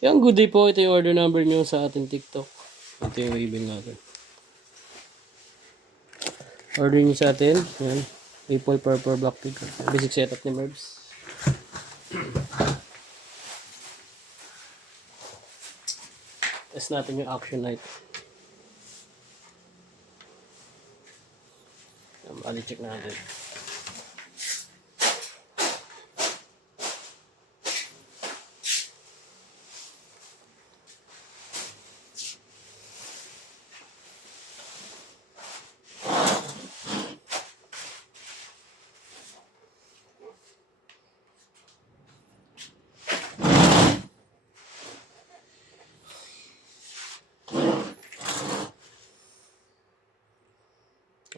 Yung good day po, ito yung order number nyo sa ating TikTok. Ito yung waving natin. Order nyo sa atin. Yan. Maple purple black pig. Basic setup ni Merbs. Test natin yung action light. Bali check natin.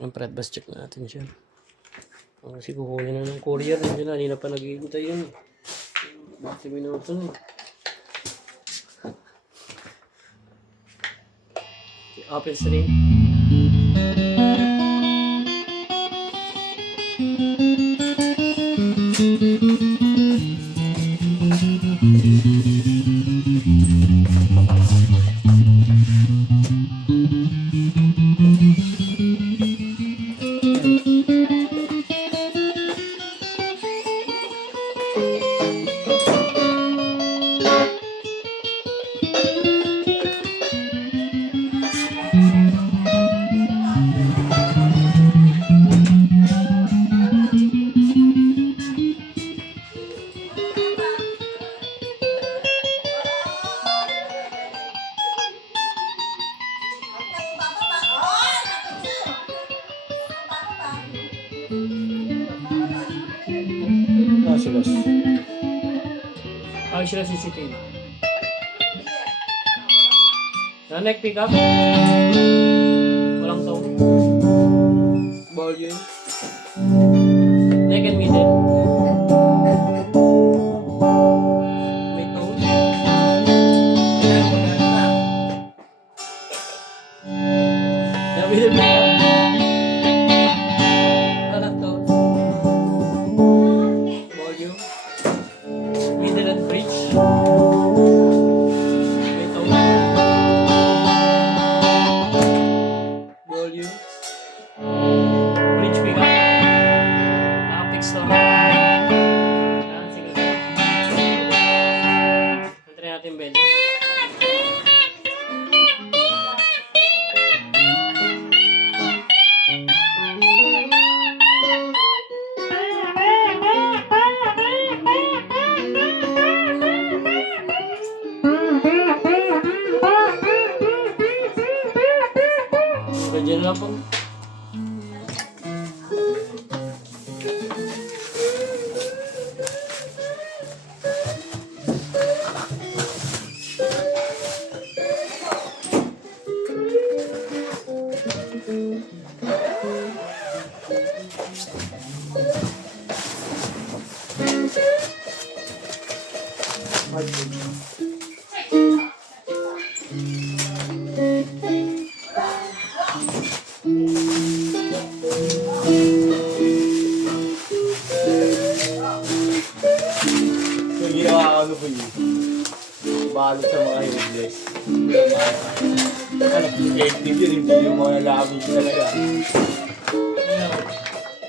Ang Fred bus check natin siya. Kasi kukunin na ng courier. Hindi na pa naghihintay yun. 20 minuto na. Open string. Ang sila CCTV. Neck pick up. Walang tone. Volume. Neck and middle. May tone. Middle pick up. Walang tone. Volume. Middle and bridge. May tone. Volume. Bridge pick up. Naka-fix to. Yan, sige. Try natin bell. Ganyan lang po. Yung ginawa ko po yun. Balot sa mga homeless. Ano? Effective yun, hindi yung mga lalaki talaga.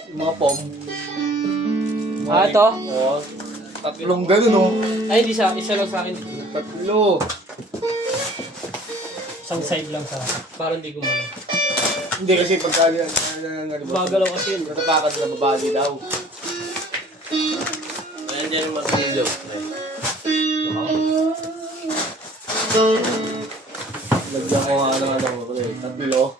Yung mga pom. Ito? Oo. Tatlong ganun, oh. Ay, hindi sa isa lang sa akin. Tatlo. Isang side lang sa akin. Para hindi gumalaw. Hindi kasi pagka Bagalaw kasi yun. natatakad na babali daw. Ayan dyan yung matilyo. Lagyan ko nga ano ko eh. Tatlo.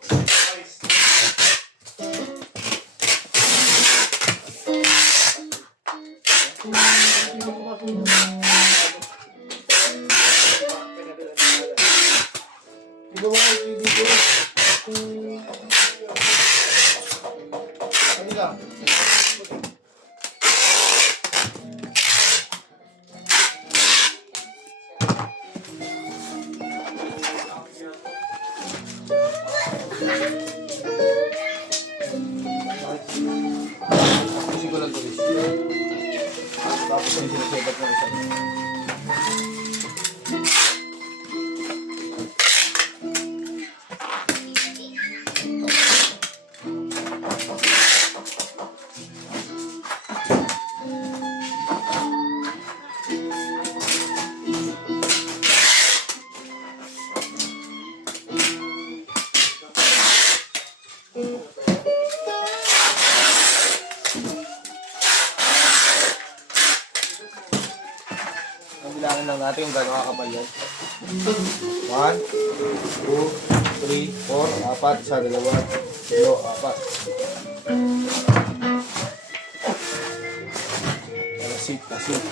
Iba mo kayo dito. Ano ka? Kasi ko lang to is. Tapos yung sinasabat ng isa. natin kung gano'ng kakapal yan. 1, 2, 3, 4, 4, isa, dalawa, 2, 4. Tasit.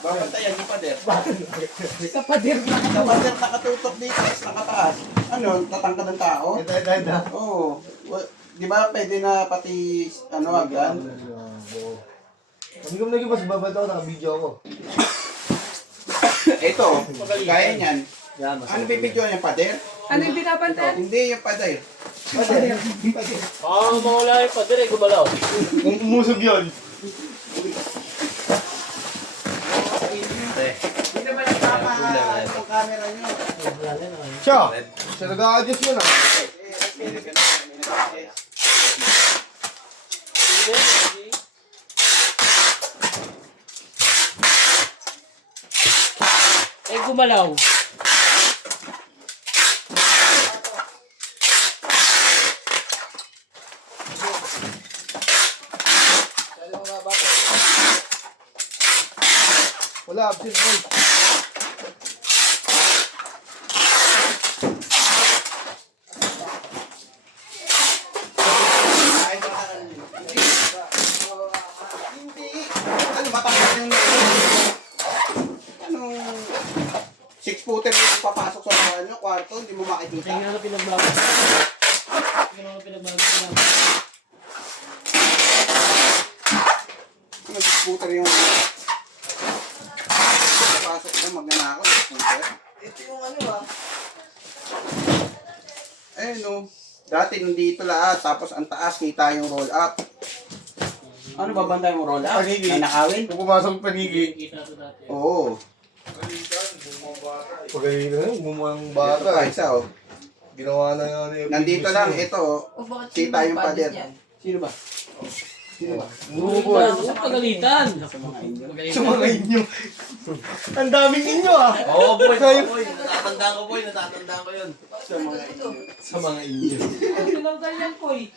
Bakit tayo yung pader? Sa pader na Sa pader nakatutok dito, tapos nakataas. Ano, tatangkad ng tao? Ito. Oo. Di ba pwede na pati ano agad? Hindi ko naging mas babato, naka-video ako. Ito, gaya niyan. Ano bibidyo niya, pader? Ano yung binabantayan? Hindi, yung pader. Mawala yung pader gumalaw. Umusog yun. Hindi naman nagpapa yung camera niyo. Siya nag-a-adjust yun ah. Gumalaw. Wala, absent mo. Hindi. Ano, matakas yung anong 6-footer yung papasok sa mga ano, kwarto, hindi mo makikita. Tingnan na pinagbago. Ano, 6-footer yung papasok na magnanakaw, 6-footer. Ito yung ano Eh no, dati nandito lahat, tapos ang taas kita yung roll up. Ano ba bantay mo roll up? Panigi. Nanakawin? Kung pumasok yung panigi. Kita to dati. Oo. Pagaling na yun, gumawa ng Ito bata. pa isa oh. Ginawa na yun. Nandito lang, ito oh. O bakit Kita yung budget pader. yan? Sino ba? Sino ba? Pagalitan. Pagalitan. Sa mga inyo. Sa mga inyo. Ang daming inyo ah. Oo, boy. Natatandaan ko, boy. Natatandaan ko yun. Sa mga inyo. Sa mga inyo. Ano lang ganyan ko eh.